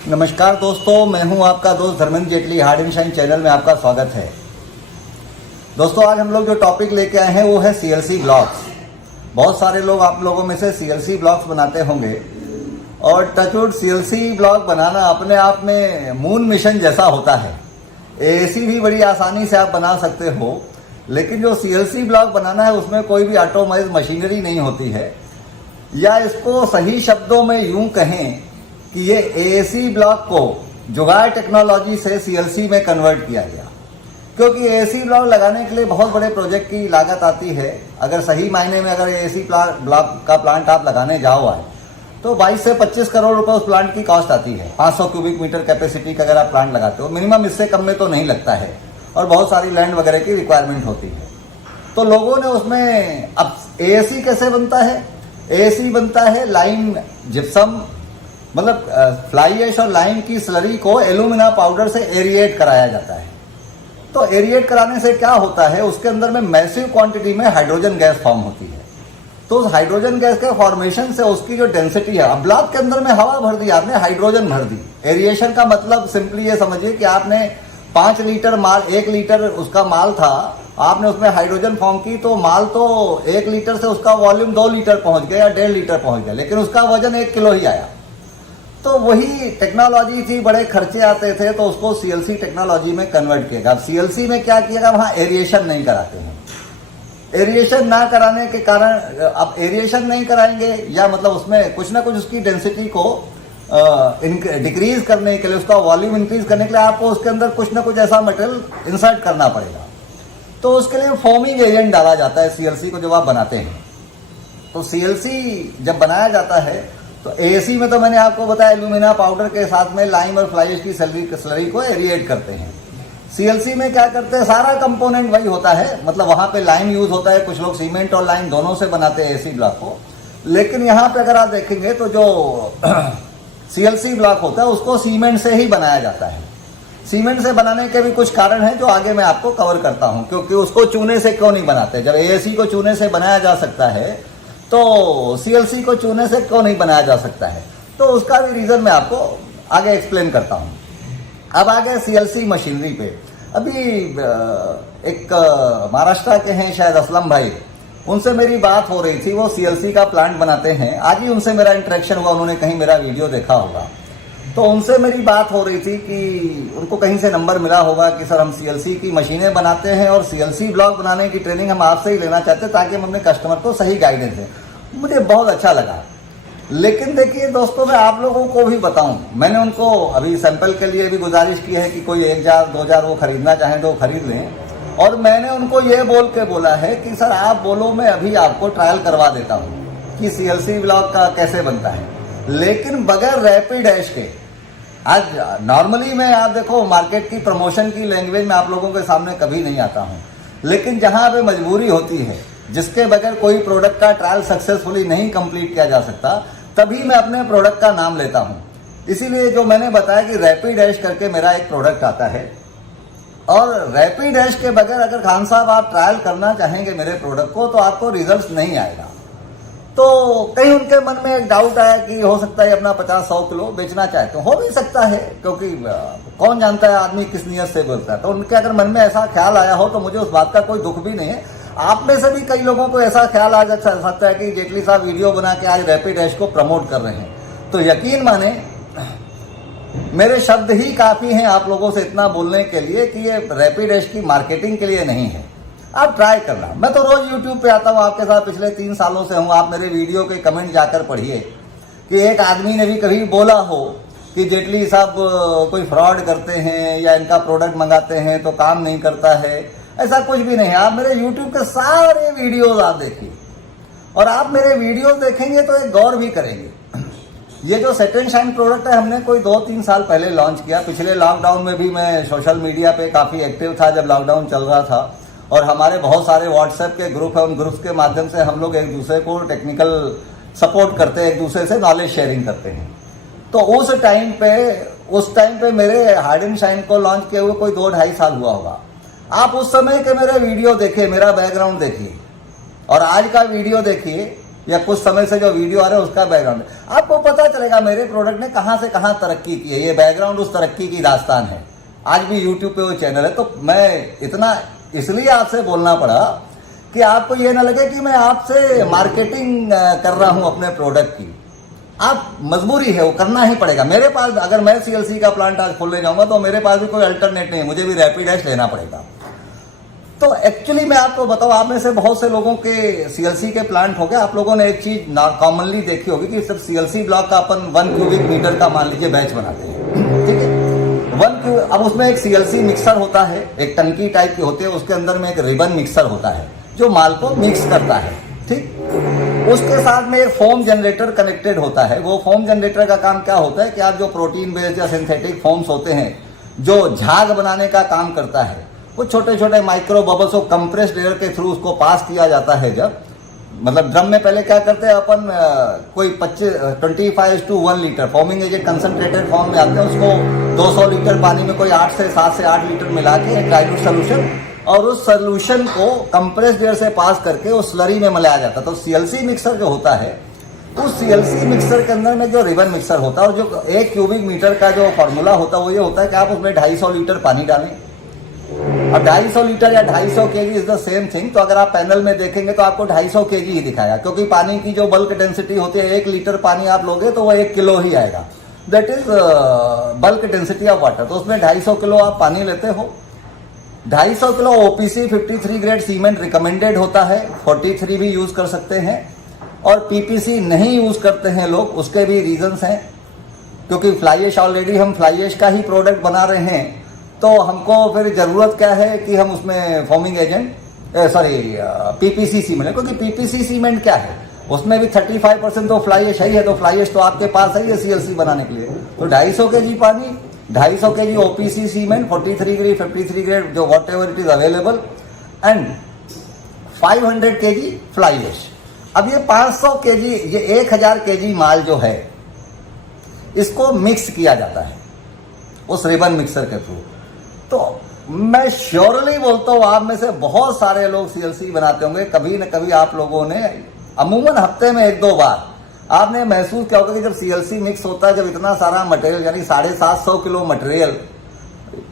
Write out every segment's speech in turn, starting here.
नमस्कार दोस्तों, मैं हूं आपका दोस्त Dharmendra Jaitley. Hard and shine channel में आपका स्वागत है। दोस्तों, आज हम लोग जो टॉपिक लेके आए हैं वो है सीएलसी ब्लॉक्स। बहुत सारे लोग आप लोगों में से सीएलसी ब्लॉक्स बनाते होंगे और टचवुड सीएलसी ब्लॉक बनाना अपने आप में मून मिशन जैसा होता है। एएसी भी बड़ी आसानी से आप बना सकते हो, लेकिन जो सीएलसी ब्लॉक बनाना है उसमें कोई भी ऑटोमाइज मशीनरी नहीं होती है, या इसको सही शब्दों में यूं कहें कि ये एएसी ब्लॉक को जुगाड़ टेक्नोलॉजी से सीएलसी में कन्वर्ट किया गया। क्योंकि एएसी ब्लॉक लगाने के लिए बहुत बड़े प्रोजेक्ट की लागत आती है। अगर सही मायने में अगर एएसी ब्लॉक का प्लांट आप लगाने जाओ आए तो 22 से 25 करोड़ रुपए उस प्लांट की कॉस्ट आती है। 500 क्यूबिक मीटर कैपेसिटी का अगर आप प्लांट लगाते हो, मिनिमम इससे कम में तो नहीं लगता है, और बहुत सारी लैंड वगैरह की रिक्वायरमेंट होती है। तो लोगों ने उसमें, अब एएसी कैसे बनता है? एएसी बनता है लाइम जिप्सम, मतलब फ्लाई ऐश और लाइम की स्लरी को एल्यूमिना पाउडर से एरिएट कराया जाता है। तो एरिएट कराने से क्या होता है, उसके अंदर में मैसिव क्वांटिटी में हाइड्रोजन गैस फॉर्म होती है। तो उस हाइड्रोजन गैस के फॉर्मेशन से उसकी जो डेंसिटी है, अब ब्लॉक के अंदर में हवा भर दी आपने, हाइड्रोजन भर दी। एरिएशन का मतलब सिंपली ये समझिए कि आपने 5 लीटर माल, 1 लीटर उसका माल था, आपने उसमें हाइड्रोजन फॉर्म की, तो माल तो 1 लीटर से उसका वॉल्यूम 2 लीटर पहुंच गया या 1.5 लीटर पहुंच गया, लेकिन उसका वजन 1 किलो ही आया। तो वही टेक्नोलॉजी थी, बड़े खर्चे आते थे, तो उसको सीएलसी टेक्नोलॉजी में कन्वर्ट किया। अब सीएलसी में क्या किया, वहां एरिएशन नहीं कराते हैं। एरिएशन ना कराने के कारण, अब एरिएशन नहीं कराएंगे या मतलब उसमें कुछ ना कुछ उसकी डेंसिटी को डिक्रीज करने के लिए, उसका वॉल्यूम इंक्रीज करने के लिए आपको उसके अंदर कुछ ना कुछ ऐसा मटेरियल इंसर्ट करना पड़ेगा। तो उसके लिए फोमिंग एजेंट डाला जाता है सीएलसी को जब आप बनाते हैं। तो सीएलसी जब बनाया जाता है तो एएसी में तो मैंने आपको बताया एल्यूमिना पाउडर के साथ में लाइम और फ्लाई ऐश की स्लरी को एरिएट करते हैं। सीएलसी में क्या करते हैं, सारा कंपोनेंट वही होता है, मतलब वहां पे लाइम यूज होता है, कुछ लोग सीमेंट और लाइम दोनों से बनाते हैं एएसी ब्लॉक को। लेकिन यहाँ पे अगर आप देखेंगे तो जो सीएलसी ब्लॉक होता है उसको सीमेंट से ही बनाया जाता है। सीमेंट से बनाने के भी कुछ कारण है जो आगे मैं आपको कवर करता हूं। क्योंकि उसको चूने से क्यों नहीं बनाते? जब एएसी को चूने से बनाया जा सकता है तो सीएलसी को चूने से क्यों नहीं बनाया जा सकता है? तो उसका भी रीजन मैं आपको आगे एक्सप्लेन करता हूं। अब आगे सीएलसी मशीनरी पे, अभी एक महाराष्ट्र के हैं शायद असलम भाई, उनसे मेरी बात हो रही थी। वो सीएलसी का प्लांट बनाते हैं। आज ही उनसे मेरा इंटरेक्शन हुआ, उन्होंने कहीं मेरा वीडियो देखा होगा। तो उनसे मेरी बात हो रही थी कि उनको कहीं से नंबर मिला होगा कि सर हम सीएलसी की मशीनें बनाते हैं और सीएलसी ब्लॉक बनाने की ट्रेनिंग हम आपसे ही लेना चाहते हैं ताकि हम अपने कस्टमर को सही गाइडेंस दें। मुझे बहुत अच्छा लगा। लेकिन देखिए दोस्तों, मैं आप लोगों को भी बताऊं, मैंने उनको अभी सैंपल के लिए भी गुजारिश की है कि कोई 1000-2000 वो खरीदना चाहें तो खरीद लें। और मैंने उनको ये बोल के बोला है कि सर आप बोलो, मैं अभी आपको ट्रायल करवा देता हूं कि सीएलसी ब्लॉक का कैसे बनता है, लेकिन बगैर रैपिड ऐश के। आज नॉर्मली मैं, आप देखो, मार्केट की प्रमोशन की लैंग्वेज में आप लोगों के सामने कभी नहीं आता हूं, लेकिन जहां पे मजबूरी होती है, जिसके बगैर कोई प्रोडक्ट का ट्रायल सक्सेसफुली नहीं कंप्लीट किया जा सकता, तभी मैं अपने प्रोडक्ट का नाम लेता हूं। इसीलिए जो मैंने बताया कि रैपिड ऐश करके मेरा एक प्रोडक्ट आता है, और रैपिड ऐश के बगैर अगर खान साहब आप ट्रायल करना चाहेंगे मेरे प्रोडक्ट को तो आपको रिजल्ट नहीं आएगा। तो कहीं उनके मन में एक डाउट आया कि हो सकता है अपना 50-100 किलो बेचना चाहे, तो हो भी सकता है, क्योंकि कौन जानता है आदमी किस नियत से बोलता है। तो उनके अगर मन में ऐसा ख्याल आया हो तो मुझे उस बात का कोई दुख भी नहीं है। आप में से भी कई लोगों को ऐसा ख्याल आ सकता है कि जेटली साहब वीडियो बना के आज रैपिड ऐश को प्रमोट कर रहे हैं। तो यकीन माने, मेरे शब्द ही काफी हैं आप लोगों से इतना बोलने के लिए कि ये रैपिड ऐश की मार्केटिंग के लिए नहीं है। आप ट्राई करना। मैं तो रोज यूट्यूब पे आता हूँ, आपके साथ पिछले 3 सालों से हूँ। आप मेरे वीडियो के कमेंट जाकर पढ़िए कि एक आदमी ने भी कभी बोला हो कि जेटली साहब कोई फ्रॉड करते हैं या इनका प्रोडक्ट मंगाते हैं तो काम नहीं करता है। ऐसा कुछ भी नहीं है। आप मेरे यूट्यूब के सारे वीडियोज आप देखिए, और आप मेरे वीडियोज देखेंगे तो एक गौर भी करेंगे। ये जो सेट एंड शाइन प्रोडक्ट है, हमने कोई 2-3 साल पहले लॉन्च किया। पिछले लॉकडाउन में भी मैं सोशल मीडिया पे काफ़ी एक्टिव था जब लॉकडाउन चल रहा था, और हमारे बहुत सारे व्हाट्सएप के ग्रुप है, उन ग्रुप्स के माध्यम से हम लोग एक दूसरे को टेक्निकल सपोर्ट करते हैं, एक दूसरे से नॉलेज शेयरिंग करते हैं। तो उस टाइम पे मेरे हार्ड एंड शाइन को लॉन्च किए हुए कोई 2-2.5 साल हुआ होगा। आप उस समय के मेरे वीडियो देखिए, मेरा बैकग्राउंड देखिए, और आज का वीडियो देखिए, या कुछ समय से जो वीडियो आ रहा है उसका बैकग्राउंड है। आपको पता चलेगा मेरे प्रोडक्ट ने कहाँ से कहाँ तरक्की की है। ये बैकग्राउंड उस तरक्की की दास्तान है। आज भी यूट्यूब पे वो चैनल है। तो मैं इतना इसलिए आपसे बोलना पड़ा कि आपको ये ना लगे कि मैं आपसे मार्केटिंग कर रहा हूं अपने प्रोडक्ट की। आप मजबूरी है, वो करना ही पड़ेगा। मेरे पास अगर मैं सीएलसी का प्लांट आज खोलने जाऊंगा तो मेरे पास भी कोई अल्टरनेट नहीं है, मुझे भी रैपिड डैश लेना पड़ेगा। तो एक्चुअली मैं आपको बताऊं, आप में से बहुत से लोगों के सीएलसी के प्लांट हो गए। आप लोगों ने एक चीज कॉमनली देखी होगी कि सिर्फ सीएलसी ब्लॉक का अपन 1 क्यूबिक मीटर का मान लीजिए बैच बनाते हैं, ठीक है। अब उसमें एक सीएलसी मिक्सर होता है, एक टंकी टाइप की होती है, उसके अंदर में एक रिबन मिक्सर होता है जो माल को मिक्स करता है, ठीक। उसके साथ में एक फोम जनरेटर कनेक्टेड होता है। वो फोम जनरेटर का काम क्या होता है कि आप जो प्रोटीन बेस्ड या सिंथेटिक फोम्स होते हैं जो झाग बनाने का काम करता है, वो छोटे छोटे माइक्रो बबल्स को कंप्रेस्ड एयर के थ्रू उसको पास किया जाता है। जब मतलब ड्रम में पहले क्या करते हैं अपन, कोई 25:1 litre forming agent concentrated form में आते हैं, उसको 200 लीटर पानी में कोई 7 से 8 लीटर मिला के एक डाइल्यूट सोल्यूशन, और उस सोल्यूशन को कंप्रेस्ड एयर से पास करके उस स्लरी में मिलाया जाता है। तो सीएलसी मिक्सर जो होता है, उस सीएलसी मिक्सर के अंदर में जो रिबन मिक्सर होता है और जो 1 क्यूबिक मीटर का जो फॉर्मूला होता है वो ये होता है कि आप उसमें 250 लीटर पानी डालें। अब 250 लीटर या 250 KG is the same thing. तो अगर आप पैनल में देखेंगे तो आपको 250 केजी ही दिखाएगा, क्योंकि पानी की जो बल्क डेंसिटी होती है, 1 लीटर पानी आप लोगे तो वो 1 किलो ही आएगा। That is bulk density of water. तो उसमें 250 किलो आप पानी लेते हो। 250 kilo OPC 53 grade cement recommended होता है, 43 भी यूज कर सकते हैं। और पीपीसी नहीं यूज करते हैं लोग, उसके भी रीजंस हैं, क्योंकि फ्लाई ऐश ऑलरेडी हम फ्लाई ऐश का ही प्रोडक्ट बना रहे हैं। तो हमको फिर जरूरत क्या है कि हम उसमें फॉर्मिंग एजेंट पीपीसी सीमेंट, क्योंकि पीपीसी सीमेंट क्या है, उसमें भी 35% तो फ्लाई ऐश ही है। तो फ्लाई ऐश तो आपके पास है सीएलसी बनाने के लिए। तो 250 केजी पानी, 250 केजी ओपीसी सीमेंट, 53 ग्रेड जो whatever it is available, and 500 KG fly ash. अब ये 500 केजी, ये 1000 केजी माल जो है, इसको मिक्स किया जाता है उस रिबन मिक्सर के थ्रू। तो मैं श्योरली बोलता हूँ, आप में से बहुत सारे लोग सीएलसी बनाते होंगे। कभी न कभी आप लोगों ने अमूमन हफ्ते में 1-2 बार आपने महसूस किया होगा कि जब सीएलसी मिक्स होता है, जब इतना सारा मटेरियल यानी 750 किलो material,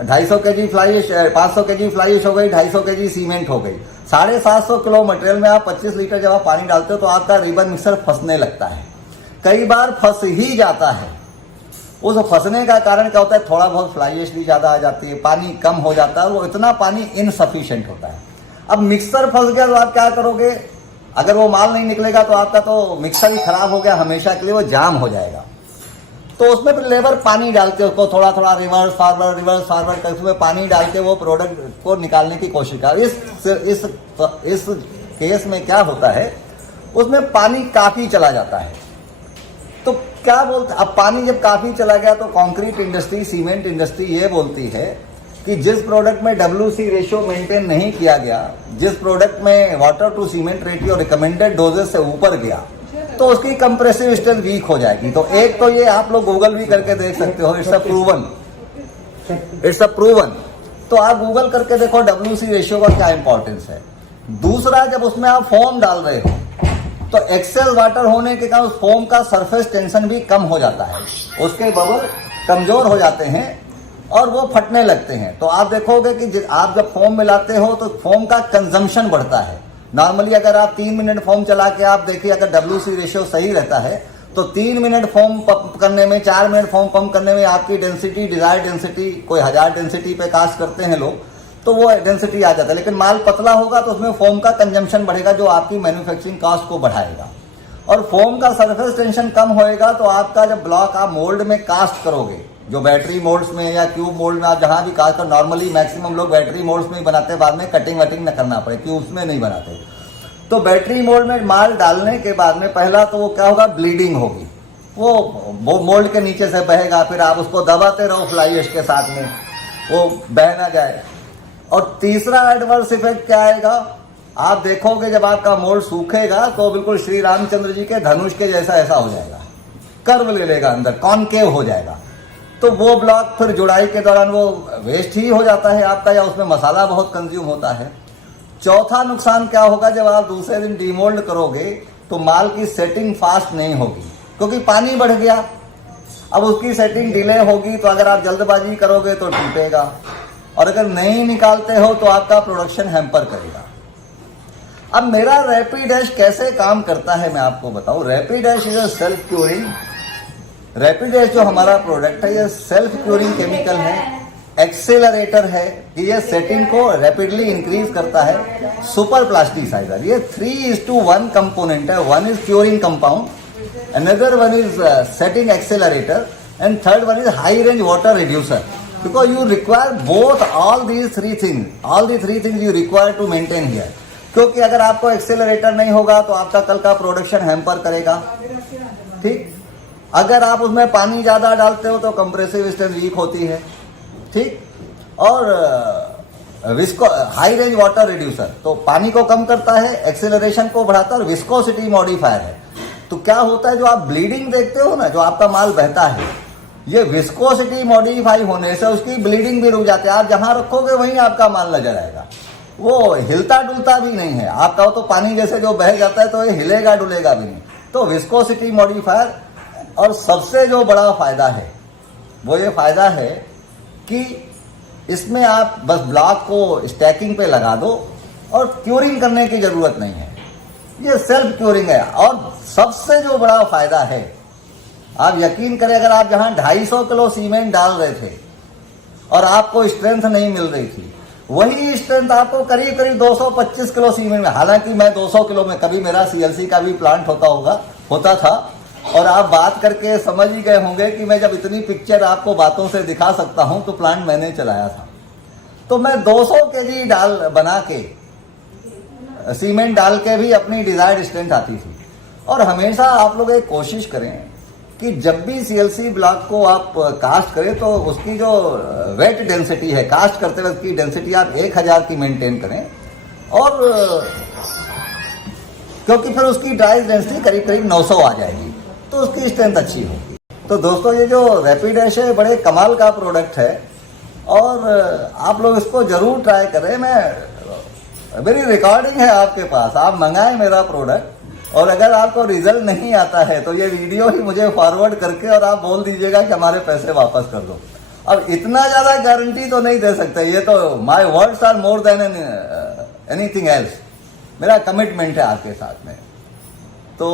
250 KG fly ash, 500 KG fly ash हो गई, 250 केजी सीमेंट हो गई, 750 किलो मटेरियल में आप 25 लीटर जब आप पानी डालते हो तो आपका रिबन मिक्सर फंसने लगता है। कई बार फंस ही जाता है। उस फंसने का कारण क्या होता है, थोड़ा बहुत फ्लाई ऐश भी ज्यादा आ जाती है, पानी कम हो जाता है, वो इतना पानी इनसफिशिएंट होता है। अब मिक्सर फंस गया तो आप क्या करोगे, अगर वो माल नहीं निकलेगा तो आपका तो मिक्सर ही खराब हो गया हमेशा के लिए, वो जाम हो जाएगा। तो उसमें फिर लेबर पानी डालते उसको थोड़ा थोड़ा रिवर्स फॉरवर्ड करके उसमें पानी डाल के वो प्रोडक्ट को निकालने की कोशिश कर। इस केस में क्या होता है, उसमें पानी काफी चला जाता है। तो क्या बोलते, अब पानी जब काफी चला गया तो कंक्रीट इंडस्ट्री, सीमेंट इंडस्ट्री ये बोलती है कि जिस प्रोडक्ट में WC रेशियो मेंटेन नहीं किया गया, जिस प्रोडक्ट में water to cement ratio recommended doses से ऊपर गया, तो उसकी कंप्रेसिव स्ट्रेंथ वीक हो जाएगी। तो एक तो ये आप लोग गूगल भी करके देख सकते हो, इट्स अ प्रूवन। तो आप गूगल करके देखो WC रेशियो का क्या इंपॉर्टेंस है। दूसरा, जब उसमें आप फोम डाल रहे हो तो एक्सेल वाटर होने के कारण उस फोम का सरफेस टेंशन भी कम हो जाता है, उसके बबल कमजोर हो जाते हैं और वो फटने लगते हैं। तो आप देखोगे कि आप जब फोम मिलाते हो तो फोम का कंजम्पशन बढ़ता है। नॉर्मली अगर आप 3 मिनट फोम चला के आप देखिए, अगर WC रेशियो सही रहता है तो 3 मिनट फोम पंप करने में, 4 मिनट फोम पंप करने में आपकी डेंसिटी, डिजायर्ड डेंसिटी, कोई 1000 डेंसिटी पे कास्ट करते हैं लोग, तो वो डेंसिटी आ जाता है। लेकिन माल पतला होगा तो उसमें फोम का कंजम्पशन बढ़ेगा, जो आपकी मैन्युफैक्चरिंग कॉस्ट को बढ़ाएगा। और फोम का सरफेस टेंशन कम होएगा तो आपका जब ब्लॉक आप मोल्ड में कास्ट करोगे, जो बैटरी मोल्ड्स में या क्यूब मोल्ड में आप जहां भी कास्ट कर, नॉर्मली मैक्सिमम लोग बैटरी मोल्ड्स में ही बनाते हैं, बाद में कटिंग वटिंग न करना पड़े, क्यूब्स में नहीं बनाते। तो बैटरी मोल्ड में माल डालने के बाद में पहला तो वो क्या होगा, ब्लीडिंग होगी, वो मोल्ड के नीचे से बहेगा, फिर आप उसको दबाते रहो फ्लाई ऐश के साथ में, वो बह ना जाए। और तीसरा एडवर्स इफेक्ट क्या आएगा, आप देखोगे जब आपका मोल्ड सूखेगा तो बिल्कुल श्री रामचंद्र जी के धनुष के जैसा ऐसा हो जाएगा, कर्व ले लेगा, अंदर कॉनकेव हो जाएगा। तो वो ब्लॉक फिर जुड़ाई के दौरान वो वेस्ट ही हो जाता है आपका, या उसमें मसाला बहुत कंज्यूम होता है। चौथा नुकसान क्या होगा, जब आप दूसरे दिन डीमोल्ड करोगे तो माल की सेटिंग फास्ट नहीं होगी, क्योंकि पानी बढ़ गया। अब उसकी सेटिंग डिले होगी, तो अगर आप जल्दबाजी करोगे तो टूटेगा, और अगर नहीं निकालते हो तो आपका प्रोडक्शन हैम्पर करेगा। अब मेरा रैपिडैश कैसे काम करता है मैं आपको बताऊं। रैपिडैश इज अ सेल्फ क्यूरिंग। रैपिडैश जो हमारा प्रोडक्ट है, ये सेल्फ क्यूरिंग केमिकल है, एक्सेलरेटर है कि ये सेटिंग को रैपिडली इंक्रीज करता है। सुपर प्लास्टिसाइजर, ये 3:1 कंपोनेंट है। One is curing compound, another one is setting accelerator, and third one is high range water reducer, because you require both all these three things you require to maintain here. क्योंकि अगर आपको accelerator नहीं होगा तो आपका कल का production hamper करेगा। ठीक, अगर आप उसमें पानी ज्यादा डालते हो तो कंप्रेसिव स्ट्रेंथ वीक होती है। ठीक, और visco high range water reducer तो पानी को कम करता है, एक्सेलरेशन को बढ़ाता है, और विस्कोसिटी मॉडिफायर है। तो क्या होता है, जो आप ब्लीडिंग देखते हो ना, जो आपका माल बहता है, ये विस्कोसिटी मॉडिफाई होने से उसकी ब्लीडिंग भी रुक जाती है। आप जहां रखोगे वहीं आपका माल नजर आएगा, वो हिलता डुलता भी नहीं है आपका। तो पानी जैसे जो बह जाता है तो ये हिलेगा डुलेगा भी नहीं। तो विस्कोसिटी मॉडिफायर, और सबसे जो बड़ा फायदा है वो ये फायदा है कि इसमें आप बस ब्लॉक को स्टैकिंग पे लगा दो और क्यूरिंग करने की जरूरत नहीं है। ये सेल्फ क्यूरिंग है। और सबसे जो बड़ा फायदा है, आप यकीन करें, अगर आप जहां 250 किलो सीमेंट डाल रहे थे और आपको स्ट्रेंथ नहीं मिल रही थी, वही स्ट्रेंथ आपको करीब करीब 225 किलो सीमेंट में, हालांकि मैं 200 किलो में, कभी मेरा सीएलसी का भी प्लांट होता था, और आप बात करके समझ ही गए होंगे कि मैं जब इतनी पिक्चर आपको बातों से दिखा सकता हूं तो प्लांट मैंने चलाया था। तो मैं 200 केजी बना के सीमेंट डाल के भी अपनी डिजायर्ड स्ट्रेंथ आती थी। और हमेशा आप लोग एक कोशिश करें कि जब भी सीएलसी ब्लॉक को आप कास्ट करें तो उसकी जो वेट डेंसिटी है, कास्ट करते वक्त की डेंसिटी आप 1000 की मेंटेन करें, और क्योंकि फिर उसकी ड्राई डेंसिटी करीब करीब 900 आ जाएगी, तो उसकी स्ट्रेंथ अच्छी होगी। तो दोस्तों, ये जो रैपिडैश है बड़े कमाल का प्रोडक्ट है, और आप लोग इसको जरूर ट्राई करें। मेरी रिकॉर्डिंग है आपके पास, आप मंगाएं मेरा प्रोडक्ट, और अगर आपको रिजल्ट नहीं आता है तो ये वीडियो ही मुझे फॉरवर्ड करके और आप बोल दीजिएगा कि हमारे पैसे वापस कर दो। अब इतना ज्यादा गारंटी तो नहीं दे सकते, ये तो my words are more than anything else. मेरा कमिटमेंट है आपके साथ में। तो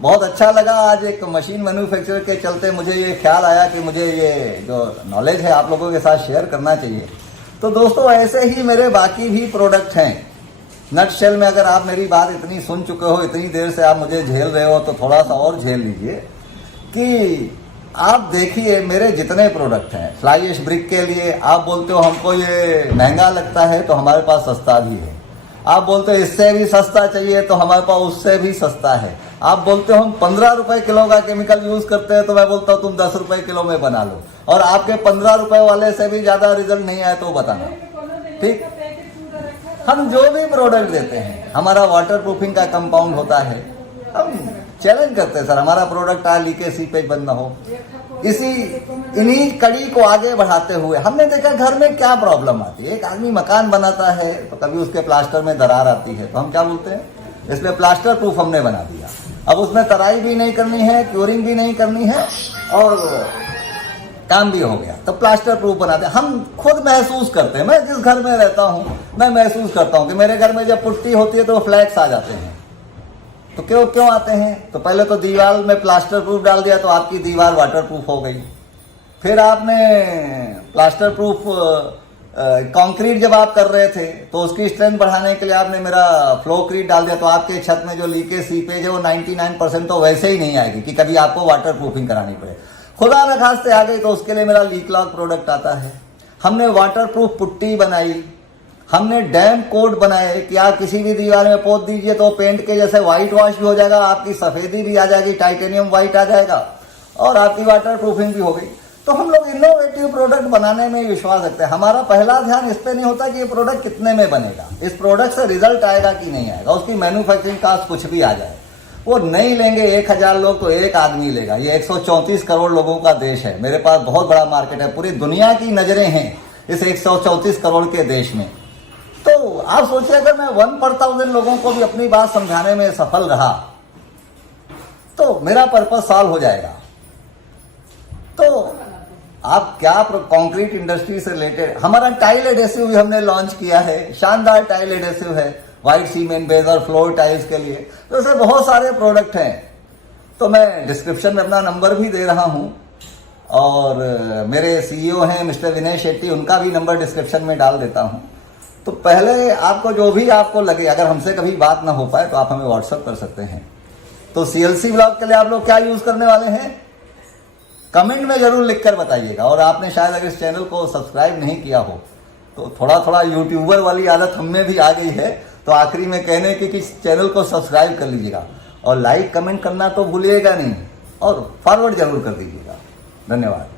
बहुत अच्छा लगा, आज एक मशीन मैन्युफैक्चरर के चलते मुझे ये ख्याल आया कि मुझे ये जो नॉलेज है आप लोगों के साथ शेयर करना चाहिए। तो दोस्तों, ऐसे ही मेरे बाकी भी प्रोडक्ट हैं। नटशेल में अगर आप मेरी बात इतनी सुन चुके हो, इतनी देर से आप मुझे झेल रहे हो, तो थोड़ा सा और झेल लीजिए कि आप देखिए मेरे जितने प्रोडक्ट हैं। फ्लाई ऐश ब्रिक के लिए आप बोलते हो हमको ये महंगा लगता है, तो हमारे पास सस्ता भी है। आप बोलते हो इससे भी सस्ता चाहिए, तो हमारे पास उससे भी सस्ता है। आप बोलते हो हम 15 रुपए किलो का केमिकल यूज करते हैं, तो मैं बोलता हूँ तुम 10 रुपए किलो में बना लो, और आपके 15 रुपए वाले से भी ज्यादा रिजल्ट नहीं आए तो बताना। ठीक, हम जो भी प्रोडक्ट देते हैं, हमारा वाटर प्रूफिंग का कंपाउंड होता है, हम चैलेंज करते हैं सर हमारा प्रोडक्ट लीकेज सीपेज बंद ना हो। इन्हीं कड़ी को आगे बढ़ाते हुए हमने देखा घर में क्या प्रॉब्लम आती है। एक आदमी मकान बनाता है तो कभी उसके प्लास्टर में दरार आती है, तो हम क्या बोलते हैं, इसलिए प्लास्टर प्रूफ हमने बना दिया। अब उसमें तराई भी नहीं करनी है, क्यूरिंग भी नहीं करनी है, और काम भी हो गया, तो प्लास्टर प्रूफ बनाते हैं। हम खुद महसूस करते हैं, मैं जिस घर में रहता हूँ मैं महसूस करता हूँ कि मेरे घर में जब पुट्टी होती है तो फ्लैक्स आ जाते हैं। तो क्यों आते हैं? तो पहले तो दीवार में प्लास्टर प्रूफ डाल दिया तो आपकी दीवार वाटर प्रूफ हो गई। फिर आपने प्लास्टर प्रूफ कंक्रीट जब आप कर रहे थे तो उसकी स्ट्रेंथ बढ़ाने के लिए आपने मेरा फ्लोक्रीट डाल दिया, तो आपके छत में जो लीकेज सीपेज है वो 99% तो वैसे ही नहीं आएगी कि कभी आपको वाटर प्रूफिंग करानी पड़े। खुदा न खास्ते आ गई तो उसके लिए मेरा लीक लॉक प्रोडक्ट आता है। हमने वाटर प्रूफ पुट्टी बनाई, हमने डैम कोड बनाए कि आप किसी भी दीवार में पोत दीजिए तो पेंट के जैसे व्हाइट वॉश भी हो जाएगा, आपकी सफेदी भी आ जाएगी, टाइटेनियम व्हाइट आ जाएगा, और आपकी वाटर प्रूफिंग भी हो गई। तो हम लोग इनोवेटिव प्रोडक्ट बनाने में विश्वास रखते हैं। हमारा पहला ध्यान इस पे नहीं होता कि ये प्रोडक्ट कितने में बनेगा, इस प्रोडक्ट से रिजल्ट आएगा कि नहीं आएगा, उसकी मैन्युफैक्चरिंग कास्ट कुछ भी आ जाए। वो नहीं लेंगे 1000 लोग तो एक आदमी लेगा। ये 134 करोड़ लोगों का देश है, मेरे पास बहुत बड़ा मार्केट है, पूरी दुनिया की नजरें हैं इस 134 करोड़ के देश में। तो आप सोचिए अगर मैं 1/1000 लोगों को भी अपनी बात समझाने में सफल रहा तो मेरा पर्पस सॉल्व हो जाएगा। तो आप क्या कंक्रीट इंडस्ट्री से रिलेटेड, हमारा टाइल एडेसिव भी हमने लॉन्च किया है, शानदार टाइल एडेसिव है व्हाइट सीमेंट बेस और फ्लोर टाइल्स के लिए। तो ऐसे बहुत सारे प्रोडक्ट हैं। तो मैं डिस्क्रिप्शन में अपना नंबर भी दे रहा हूं और मेरे सीईओ हैं मिस्टर विनय शेट्टी, उनका भी नंबर डिस्क्रिप्शन में डाल देता हूं। तो पहले आपको जो भी आपको लगे, अगर हमसे कभी बात ना हो पाए तो आप हमें व्हाट्सएप कर सकते हैं। तो सीएलसी ब्लॉग के लिए आप लोग क्या यूज करने वाले हैं, कमेंट में जरूर लिखकर बताइएगा। और आपने शायद अगर इस चैनल को सब्सक्राइब नहीं किया हो तो थोड़ा थोड़ा यूट्यूबर वाली आदत हमें भी आ गई है, तो आखिरी में कहने की कि इस चैनल को सब्सक्राइब कर लीजिएगा और लाइक कमेंट करना तो भूलिएगा नहीं और फॉरवर्ड जरूर कर दीजिएगा। धन्यवाद।